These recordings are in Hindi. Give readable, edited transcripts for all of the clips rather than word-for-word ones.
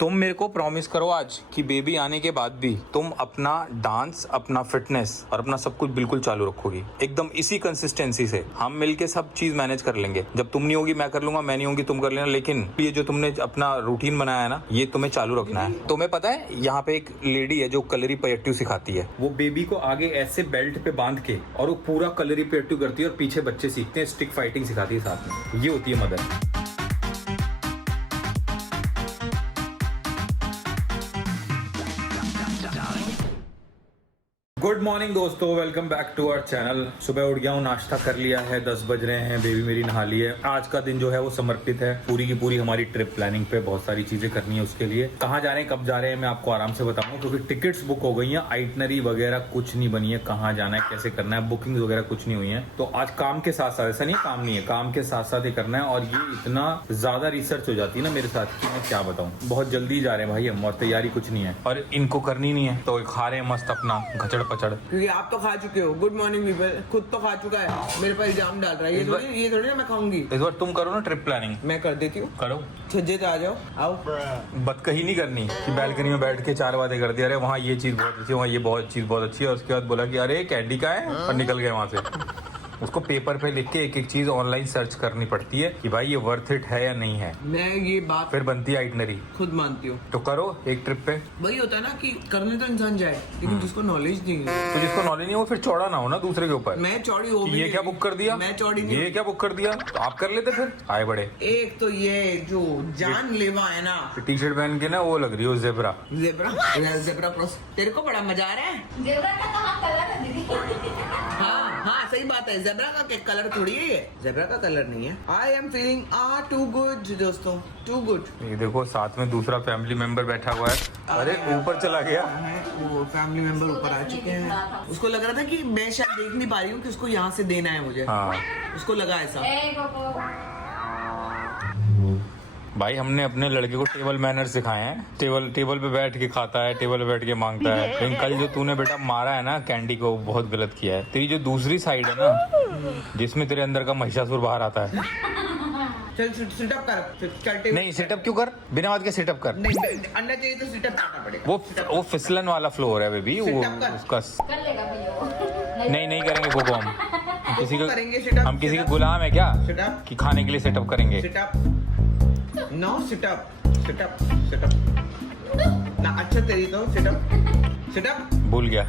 तुम मेरे को प्रॉमिस करो आज कि बेबी आने के बाद भी तुम अपना डांस, अपना फिटनेस और अपना सब कुछ बिल्कुल चालू रखोगी, एकदम इसी कंसिस्टेंसी से। हम मिलके सब चीज मैनेज कर लेंगे। जब तुम नहीं होगी मैं कर लूंगा, मैं नहीं होगी तुम कर लेना, लेकिन ये जो तुमने अपना रूटीन बनाया है ना, ये तुम्हें चालू रखना है। तुम्हें पता है यहाँ पे एक लेडी है जो कलरी पयट्टू सिखाती है। वो बेबी को आगे ऐसे बेल्ट पे बांध के और वो पूरा कलरी पयट्टू करती है और पीछे बच्चे सीखते हैं, स्टिक फाइटिंग सिखाती है साथ में। ये होती है मदर। गुड मॉर्निंग दोस्तों, welcome back to our channel. सुबह उठ गया हूँ, नाश्ता कर लिया है, 10 बज रहे हैं, बेबी मेरी नहा ली है। आज का दिन जो है वो समर्पित है पूरी की पूरी हमारी ट्रिप प्लानिंग पे। बहुत सारी चीजें करनी है उसके लिए। कहाँ जा रहे हैं, कब जा रहे हैं, मैं आपको आराम से बताऊंगा, क्योंकि टिकट्स बुक हो गई हैं, आइटनरी वगैरह कुछ नहीं बनी है, कहाँ जाना है, कैसे करना है, बुकिंग वगैरह कुछ नहीं हुई है। तो आज काम के साथ साथ, ऐसा नहीं काम नहीं है, काम के साथ साथ ही करना है। और ये इतना ज्यादा रिसर्च हो जाती है ना मेरे साथ कि मैं क्या बताऊँ। बहुत जल्दी जा रहे हैं भाई हम, और तैयारी कुछ नहीं है और इनको करनी नहीं है, तो खा रहे हैं मस्त अपना घचड़ पचड़। क्योंकि आप तो खा चुके हो। गुड मॉर्निंग पीपल, खुद तो खा चुका है, मेरे पर इल्जाम डाल रहा है। ये थोड़ी ना मैं खाऊंगी। इस बार तुम करो ना ट्रिप प्लानिंग। मैं कर देती हूँ। करो, छज्जे पे आ जाओ, आओ। बदकही नहीं करनी कि बैल्कनी में बैठ के 4 बातें कर दी, अरे वहाँ ये चीज बहुत अच्छी है, वहाँ ये बहुत चीज बहुत अच्छी है, और उसके बाद बोला कि अरे कैंडी का है, और निकल गए वहाँ से। उसको पेपर पे लिख के एक एक चीज ऑनलाइन सर्च करनी पड़ती है कि भाई ये वर्थ इट है या नहीं है। मैं ये बात फिर बनती है आइटनरी। खुद मानती हूँ। तो करो एक ट्रिप पे। वही होता है ना कि करने तो इंसान जाए, लेकिन जिसको नॉलेज नहीं है, तो जिसको नॉलेज नहीं है वो फिर चौड़ा ना हो ना दूसरे के ऊपर। मैं चौड़ी हो भी ये क्या बुक कर दिया, मैं चौड़ी नहीं, ये क्या बुक कर दिया, तो आप कर लेते फिर आए बड़े। एक तो ये जो जानलेवा है ना, टी शर्ट पहन के ना वो लग रही हो जेब्रा। Zebra cross. तेरे को बड़ा मजा आ रहा है। जेब्रा का कहाँ कलर है दीदी? हाँ सही बात है, जेब्रा का कलर थोड़ी है ये, जेब्रा का कलर नहीं है। I am feeling too good दोस्तों, टू गुड। ये देखो साथ में दूसरा फैमिली मेंबर बैठा हुआ है। अरे ऊपर चला गया, वो फैमिली मेंबर ऊपर आ चुके हैं। उसको लग रहा था कि मैं शायद देख नहीं पा रही हूँ कि उसको यहाँ से देना है मुझे। हाँ उसको लगा ऐसा। भाई हमने अपने लड़के को टेबल मैनर सिखाए हैं। टेबल पे बैठ के खाता है, टेबल पे बैठ के मांगता है। लेकिन कल जो तूने बेटा मारा है ना कैंडी को, बहुत गलत किया है। तेरी जो दूसरी साइड है ना, जिसमें तेरे अंदर का महिषासुर बाहर आता है। चल सिटअप कर, चल। नहीं सिटअप क्यों कर, बिना बात के सिटअप कर। अंडा चाहिए तो सिटअप करना पड़ेगा। वो फिसलन वाला फ्लोर है बेबी, वो उसका कर लेगा भैया। नहीं करेंगे कोको हम करेंगे हम किसी के गुलाम है क्या सिटअप कि खाने के लिए सेटअप करेंगे। नो सिटअप ना। अच्छा तेरी तो सिटअप भूल गया।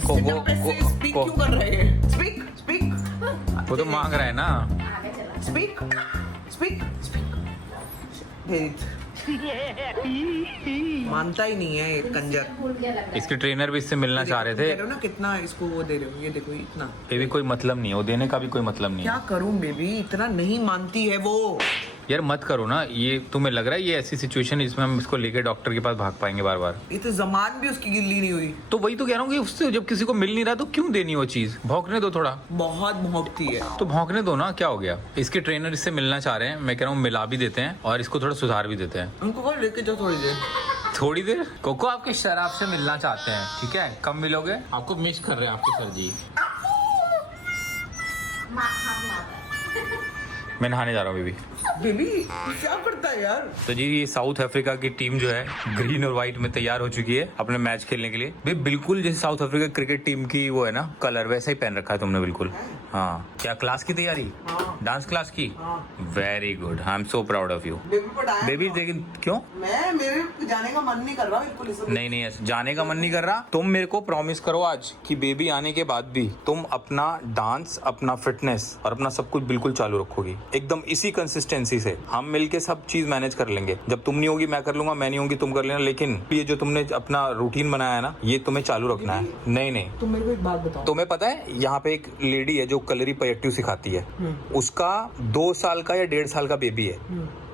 स्पीक क्यों कर रहे हैं? स्पीक वो तो मांग रहा है ना। स्पीक मानता ही नहीं है ये कंजर। भूल गया लग रहा इसके ट्रेनर भी इससे मिलना चाह रहे थे। कह रहे हो ना कितना इसको वो दे रहे हो, ये देखो इतना। ये भी कोई मतलब नहीं है, वो देने का भी कोई मतलब नहीं है। क्या करूं बेबी, इतना नहीं मानती है वो। यार मत करो ना, ये तुम्हें लग रहा है ये ऐसी सिचुएशन है जिसमें हम इसको लेके डॉक्टर के पास भाग पाएंगे बार बार। ये तो जमान भी उसकी गिल्ली नहीं हुई। तो वही तो कह रहा हूँ कि उससे जब किसी को मिल नहीं रहा तो क्यों देनी वो चीज। भौंकने दो थोड़ा, बहुत भौंकती है। तो भौंकने दो ना, क्या हो गया। इसके ट्रेनर इससे मिलना चाह रहे हैं, मैं कह रहा हूँ मिला भी देते हैं और इसको थोड़ा सुधार भी देते हैं। उनको कहो लेके जाओ थोड़ी देर। कोको आपके शराब से मिलना चाहते हैं, ठीक है, कब मिलोगे? आपको मिस कर रहे हैं आपके सर जी। मैं नहाने जा रहा हूँ बेबी क्या करता है यार। तो जी ये साउथ अफ्रीका की टीम जो है ग्रीन और व्हाइट में तैयार हो चुकी है अपने मैच खेलने के लिए। भाई बिल्कुल जैसे साउथ अफ्रीका क्रिकेट टीम की वो है ना कलर, वैसा ही पहन रखा है तुमने बिल्कुल। हाँ क्या क्लास की तैयारी? डांस क्लास की? Very good, I am so proud of you baby. लेकिन क्यों? मेरे जाने का मन नहीं कर रहा बिल्कुल। नहीं जाने का मन नहीं कर रहा। तुम मेरे को प्रॉमिस करो आज कि बेबी आने के बाद भी तुम अपना डांस, अपना फिटनेस और अपना सब कुछ बिल्कुल चालू रखोगी, एकदम इसी कंसिस्टेंसी से। हम मिलके सब चीज मैनेज कर लेंगे। जब तुम नहीं होगी मैं कर लूंगा, मैं नहीं होगी तुम कर लेना, लेकिन ये जो तुमने अपना रूटीन बनाया है ना, ये तुम्हें चालू रखना है। नहीं तुम मेरे को एक बात बताओ। तुम्हें पता है यहाँ पे एक लेडी है जो कलरी पयट्टू सिखाती है। उसका 2 साल का या 1.5 साल का बेबी है।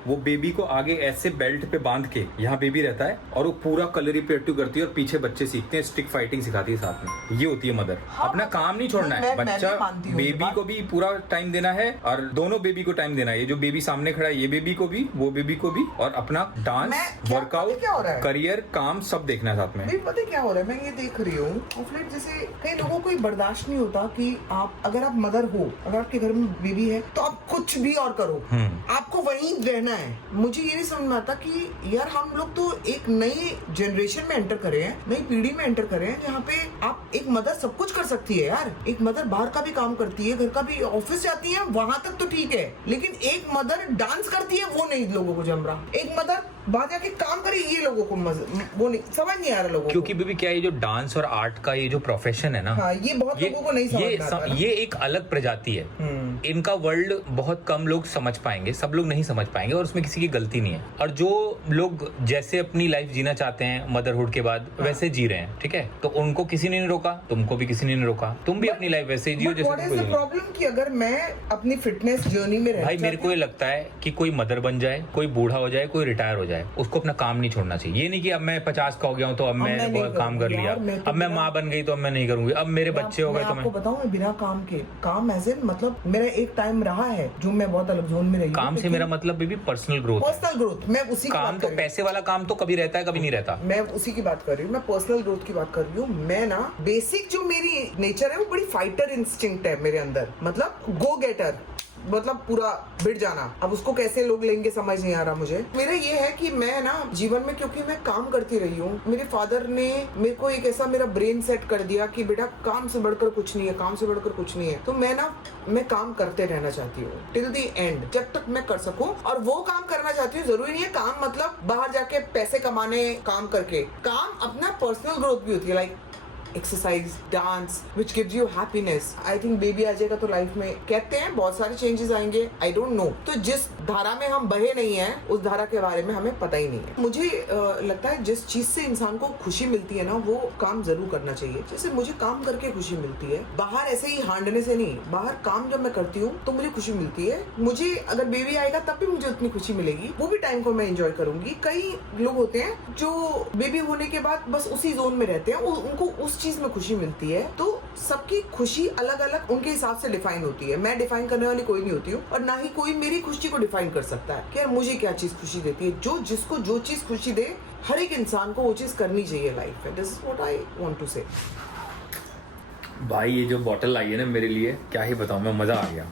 वो बेबी को आगे ऐसे बेल्ट पे बांध के, यहाँ बेबी रहता है और वो पूरा कलरी पयट्टू करती है और पीछे बच्चे सीखते हैं, स्टिक फाइटिंग सिखाती है साथ में। ये होती है मदर। अपना काम नहीं छोड़ना है। बच्चा बेबी को भी पूरा टाइम देना है और दोनों बेबी को टाइम देना है। ये जो बेबी सामने खड़ा है ये बेबी को भी, वो बेबी को भी, और अपना डांस, वर्कआउट, करियर, काम सब देखना है साथ में। पता क्या हो रहा है, मैं ये देख रही हूँ जैसे कई लोगों को बर्दाश्त नहीं होता कि आप अगर आप मदर हो, अगर आपके घर में बेबी है तो आप कुछ भी और करो, आपको वहीं रहना है। है। मुझे ये नहीं समझ में आता कि यार हम लोग तो एक नई जनरेशन में एंटर करे हैं, नई पीढ़ी में एंटर करे हैं, जहाँ पे आप एक मदर सब कुछ कर सकती है यार। एक मदर बाहर का भी काम करती है, घर का भी, ऑफिस जाती है, वहां तक तो ठीक है, लेकिन एक मदर डांस करती है वो नहीं लोगों को जम रहा। एक मदर बाहर जाके काम करे ये लोगों को वो नहीं समझ नहीं आ रहा लोगों क्योंकि बेबी क्या है, जो डांस और आर्ट का ये जो प्रोफेशन है ना, हाँ, ये बहुत लोगों को नहीं समझ में आता ना। ये एक अलग प्रजाति है। इनका वर्ल्ड बहुत कम लोग समझ पाएंगे, सब लोग नहीं समझ पाएंगे, और उसमें किसी की गलती नहीं है। और जो लोग जैसे अपनी लाइफ जीना चाहते हैं मदरहुड के बाद, वैसे जी रहे हैं, ठीक है, तो उनको किसी ने नहीं रोका, तुमको भी किसी ने नहीं रोका, तुम भी अपनी लाइफ वैसे ही जियो जैसे। प्रॉब्लम कि अगर मैं अपनी फिटनेस जर्नी में भाई मेरे को ये लगता है कि कोई मदर बन जाए, कोई बूढ़ा हो जाए, कोई रिटायर हो जाए, उसको अपना काम नहीं छोड़ना चाहिए। ये नहीं कि अब मैं 50 का हो गया हूँ तो अब मैं बहुत काम कर लिया, अब मैं माँ बन गई तो अब मैं नहीं करूंगी, अब मेरे बच्चे हो गए तो मैं आपको बताऊं, मैं बिना काम के, काम ऐसे मतलब मेरा एक टाइम रहा है जो मैं बहुत अलग जोन में रही। काम से मेरा मतलब भी पर्सनल ग्रोथ। मैं उसी काम तो पैसे वाला काम तो कभी रहता है, कभी नहीं रहता। मैं उसी की बात कर रही हूँ, मैं पर्सनल ग्रोथ की बात कर रही हूँ। मैं ना बेसिक जो मेरी नेचर है वो बड़ी फाइटर इंस्टिंक्ट है मेरे अंदर, मतलब गो गेटर, मतलब पूरा भिड़ जाना। अब उसको कैसे लोग लेंगे समझ नहीं आ रहा मुझे। मेरा ये है कि मैं ना जीवन में, क्योंकि मैं काम करती रही हूँ, मेरे फादर ने मेरे को एक ऐसा मेरा ब्रेन सेट कर दिया कि बेटा काम से बढ़कर कुछ नहीं है, काम से बढ़कर कुछ नहीं है। तो मैं काम करते रहना चाहती हूँ टिल द एंड, जब तक मैं कर सकूं, और वो काम करना चाहती हूँ। जरूरी नहीं है काम मतलब बाहर जाके पैसे कमाने काम करके, काम अपना पर्सनल ग्रोथ भी होती है, like exercise, dance, which gives you happiness। I think baby आ जाएगा तो लाइफ में कहते हैं बहुत सारे चेंजेस आएंगे, I don't know। तो जिस धारा में हम बहे नहीं हैं, उस धारा के बारे में हमें पता ही नहीं है। मुझे लगता है जिस चीज से इंसान को खुशी मिलती है ना, वो काम जरूर करना चाहिए। जैसे मुझे काम करके खुशी मिलती है, बाहर ऐसे ही हांडने से नहीं। बाहर काम जब मैं करती हूँ तो मुझे खुशी मिलती है। मुझे अगर बेबी आएगा तब भी मुझे उतनी खुशी मिलेगी, वो भी टाइम को मैं एंजॉय करूंगी। कई लोग होते हैं जो बेबी होने के बाद बस उसी जोन में रहते हैं, उनको उस चीज में खुशी मिलती है। तो सबकी खुशी अलग अलग उनके हिसाब से डिफाइन होती है। मैं डिफाइन करने वाली कोई नहीं होती हूँ, और ना ही कोई मेरी खुशी को डिफाइन कर सकता है कि मुझे क्या चीज खुशी देती है। जिसको जो चीज खुशी दे, हर एक इंसान को वो चीज करनी चाहिए लाइफ में। This is what I want to say. भाई ये जो बॉटल आई है ना मेरे लिए, क्या ही बताऊं मैं, मजा आ गया।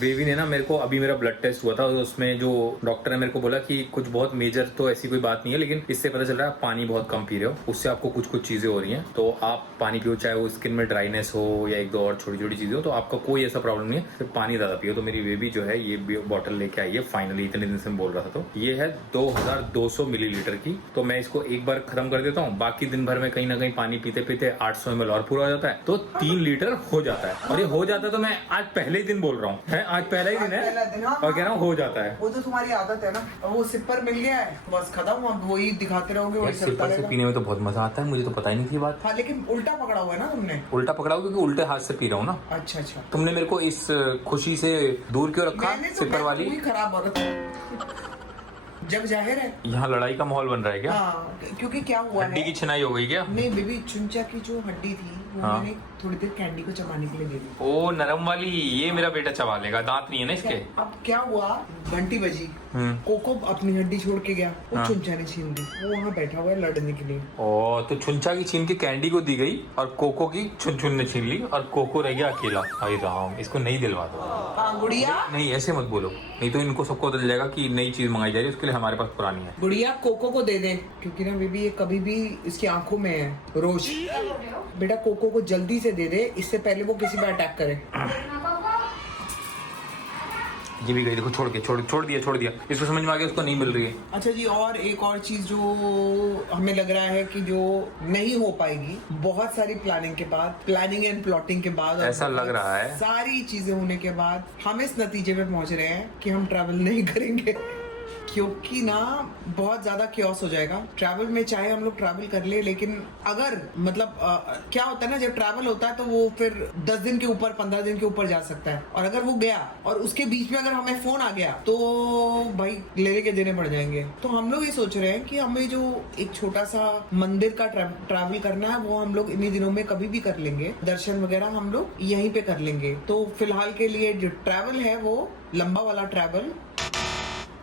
बेबी ने ना मेरे को, अभी मेरा ब्लड टेस्ट हुआ था, उसमें जो डॉक्टर ने मेरे को बोला कि कुछ बहुत मेजर तो ऐसी कोई बात नहीं है, लेकिन इससे पता चल रहा है आप पानी बहुत कम पी रहे हो, उससे आपको कुछ चीजें हो रही हैं। तो आप पानी पियो, चाहे वो स्किन में ड्राइनेस हो या एक दो और छोटी छोटी चीजें हो, तो आपका कोई ऐसा प्रॉब्लम नहीं है, सिर्फ पानी ज्यादा पियो। तो मेरी बेबी जो है ये बॉटल लेके आई है फाइनली, इतने दिन से बोल रहा था। तो ये है 2200 मिलीलीटर की। तो मैं इसको एक बार खत्म कर देता हूँ, बाकी दिन भर में कहीं ना कहीं पानी पीते पीते 800 ml और पूरा हो जाता है, तो 3 लीटर हो जाता है। और ये हो जाता है तो मैं आज पहले ही दिन बोल रहा हूँ, आज पहला ही दिन है और कह रहा हूँ हो जाता है। वो तो तुम्हारी आदत है ना, वो सिपर मिल गया है, बस खत्म। अब वही दिखाते रहोगे, वही चलता रहेगा। पीने में तो बहुत मजा आता है, मुझे तो पता ही नहीं थी बात। हाँ, लेकिन उल्टा पकड़ा हुआ है ना तुमने। उल्टा पकड़ा हुआ क्योंकि उल्टे हाथ से पी रहा हूँ ना। अच्छा। तुमने मेरे को इस खुशी से दूर क्यों रखा? सिपर वाली खराब औरत है। जब जाहिर है यहाँ लड़ाई का माहौल बन रहा है क्या? हाँ, क्योंकि क्या हुआ है, हड्डी की छिनाई हो गई क्या? नहीं बेबी, चुंचा की जो हड्डी थी वो हाँ। मैंने थोड़ी देर कैंडी को चबाने के लिए दे दी। ओ नरम वाली, ये मेरा बेटा चबा लेगा, दांत नहीं है ना इसके। अब क्या हुआ, घंटी बजी, कोको अपनी हड्डी छोड़ के गया, वो चुंचा ने छीन दी। वो वहाँ बैठा हुआ है लड़ने के लिए। ओ तो चुंचा की छीन के कैंडी को दी गई और कोको की चुन ने छीन ली, और कोको रह गया अकेला। अरे राम, इसको नहीं दिलवा दो। हाँ गुड़िया, नहीं ऐसे मत बोलो, नहीं तो इनको सबको पता चल जाएगा कि नई चीज मंगाई जा रही है, उसके लिए हमारे पास पुरानी है। गुड़िया कोको को दे दे, क्योंकि ना बेबी ये कभी भी इसकी आंखों में है रोज। बेटा कोको को जल्दी से दे दे, इससे पहले वो किसी पे अटैक करे। ये भी गई, देखो छोड़ दिया। इसको समझ में आ गया, उसको नहीं मिल रही है। अच्छा जी, और एक और चीज जो हमें लग रहा है कि जो नहीं हो पाएगी, बहुत सारी प्लानिंग के बाद, प्लानिंग एंड प्लॉटिंग के बाद, ऐसा लग रहा है सारी चीजें होने के बाद हम इस नतीजे पे पहुंच रहे हैं कि हम ट्रैवल नहीं करेंगे, क्योंकि ना बहुत ज्यादा क्योस हो जाएगा ट्रैवल में। चाहे हम लोग ट्रैवल कर ले, लेकिन अगर मतलब क्या होता है ना, जब ट्रैवल होता है तो वो फिर 10 दिन के ऊपर, 15 दिन के ऊपर जा सकता है। और अगर वो गया और उसके बीच में अगर हमें फोन आ गया तो भाई ले के देने पड़ जाएंगे। तो हम लोग ये सोच रहे हैं कि हमें जो एक छोटा सा मंदिर का ट्रैवल करना है, वो हम लोग इन्हीं दिनों में कभी भी कर लेंगे। दर्शन वगैरह हम लोग यहीं पे कर लेंगे। तो फिलहाल के लिए जो ट्रैवल है वो लंबा वाला ट्रैवल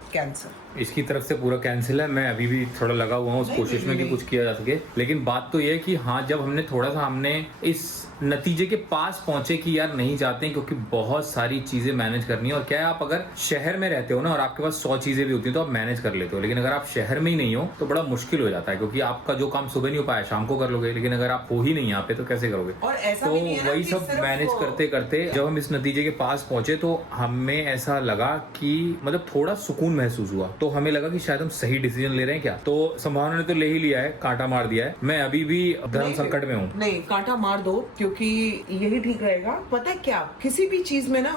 कैंसर। इसकी तरफ से पूरा कैंसिल है। मैं अभी भी थोड़ा लगा हुआ हूँ उस कोशिश में कि कुछ किया जा सके, लेकिन बात तो ये है कि हाँ, जब हमने थोड़ा सा हमने इस नतीजे के पास पहुंचे कि यार नहीं जाते हैं, क्योंकि बहुत सारी चीजें मैनेज करनी है। और क्या है, आप अगर शहर में रहते हो ना और आपके पास 100 चीजें भी होती हैं तो आप मैनेज कर लेते हो, लेकिन अगर आप शहर में ही नहीं हो तो बड़ा मुश्किल हो जाता है, क्योंकि आपका जो काम सुबह नहीं हो पाया शाम को कर लोगे, लेकिन अगर आप हो ही नहीं यहाँ पे तो कैसे करोगे। और ऐसा तो भी नहीं है ना वही कि सब सिर्फ मैनेज करते करते जब हम इस नतीजे के पास पहुंचे तो हमें ऐसा लगा कि मतलब थोड़ा सुकून महसूस हुआ। तो हमें लगा कि शायद हम सही डिसीजन ले रहे हैं क्या। तो संभावना ने तो ले ही लिया है, कांटा मार दिया है। मैं अभी भी धर्म संकट में हूँ। नहीं, कांटा मार दो, क्योंकि यही ठीक रहेगा। पता है क्या, किसी भी चीज में ना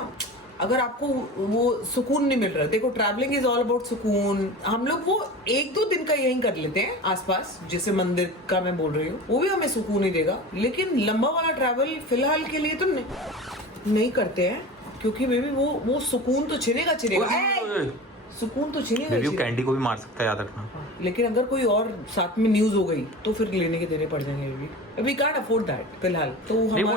अगर आपको वो सुकून नहीं मिल रहा, देखो ट्रैवलिंग इज ऑल अबाउट सुकून। हम लोग वो 1-2 दिन का यही कर लेते हैं आसपास, जैसे मंदिर का मैं बोल रही हूँ, वो भी हमें सुकून ही देगा। लेकिन लंबा वाला ट्रैवल फिलहाल के लिए तो नहीं करते हैं, क्योंकि बेबी वो सुकून तो छिनेगा। सुकून तो छिनेगा। कैंडी को भी मार सकता है, याद रखना। लेकिन अगर कोई और साथ में न्यूज हो गई तो फिर लेने के देने पड़ जाएंगे। वी कांट अफोर्ड दैट फिलहाल। तो नहीं, वो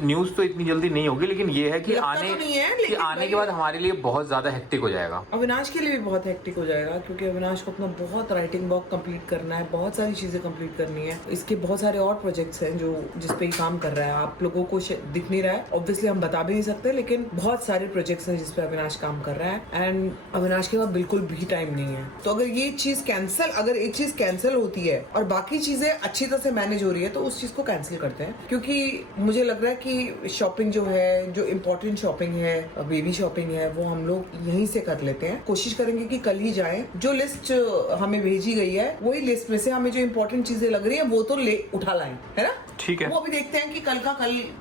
न्यूज तो इतनी जल्दी नहीं होगी, लेकिन ये है कि आने के बाद हमारे लिए बहुत ज्यादा हेक्टिक हो जाएगा। अविनाश के लिए भी बहुत हेक्टिक हो जाएगा, क्योंकि अविनाश को अपना बहुत राइटिंग वर्क कंप्लीट करना है, बहुत सारी चीजें कंप्लीट करनी है। इसके बहुत सारे और प्रोजेक्ट्स हैं जो जिसपे काम कर रहा है, आप लोगों को दिख नहीं रहा है, ऑब्वियसली हम बता भी नहीं सकते, लेकिन बहुत सारे प्रोजेक्ट्स हैं जिसपे अविनाश काम कर रहा है। एंड अविनाश के पास बिल्कुल भी टाइम नहीं है। तो अगर ये चीज अगर एक चीज कैंसिल होती है और बाकी चीजें अच्छी तरह से मैनेज हो रही है तो उस चीज को कैंसिल करते हैं, क्योंकि मुझे लग रहा है कि शॉपिंग जो है, जो इम्पोर्टेंट शॉपिंग है, बेबी शॉपिंग है, वो हम लोग यहीं से कर लेते हैं। कोशिश करेंगे कि कल ही जाएं। जो लिस्ट हमें भेजी गई है वही लिस्ट में से हमें जो इम्पोर्टेंट चीजें लग रही है वो तो उठा लाएं, है ना। ठीक है, वो अभी देखते हैं कि कल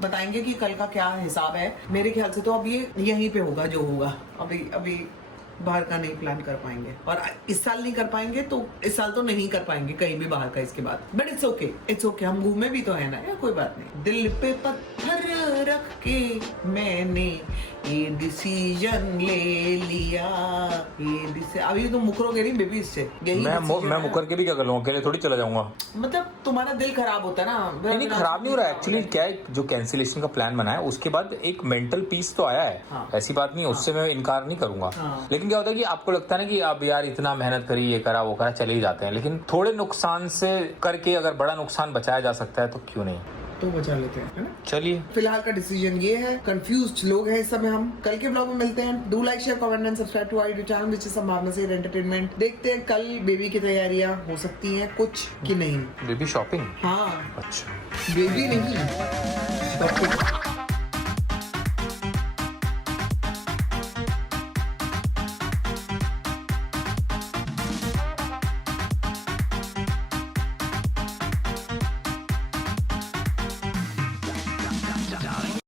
बताएंगे कि कल का क्या हिसाब है। मेरे ख्याल से तो अब ये यहीं पे होगा जो होगा। अभी बाहर का नहीं प्लान कर पाएंगे, और इस साल नहीं कर पाएंगे तो इस साल तो नहीं कर पाएंगे कहीं भी बाहर का इसके बाद। बट इट्स ओके, हम घूमे भी तो है ना यार, कोई बात नहीं। दिल पे पत्थर रख के मैंने ये डिसीजन ले लिया। अभी तो मुकरोगे नहीं बेबी इससे। मैं मुकर के भी क्या कर लूंगा, अकेले थोड़ी चला जाऊंगा। मतलब तुम्हारा दिल खराब होता है ना। नहीं, खराब नहीं हो रहा है। एक्चुअली क्या है, जो कैंसिलेशन का प्लान बना है उसके बाद एक मेंटल पीस तो आया है। हाँ। ऐसी बात नहीं, उससे मैं इनकार नहीं करूंगा। हाँ। लेकिन क्या होता है कि आपको लगता है ना कि अब यार इतना मेहनत करी, ये करा वो करा, चले ही जाते हैं, लेकिन थोड़े नुकसान से करके अगर बड़ा नुकसान बचाया जा सकता है तो क्यों नहीं, तो बचा लेते हैं, है ना। चलिए, फिलहाल का डिसीजन ये है। कंफ्यूज्ड लोग हैं इस समय हम। कल के ब्लॉग में मिलते हैं। Do like, share, comment and subscribe to our YouTube channel which is Sambhavna से एंटरटेनमेंट। देखते हैं कल बेबी की तैयारियां हो सकती हैं कुछ कि नहीं। Baby shopping. हाँ, अच्छा, बेबी नहीं,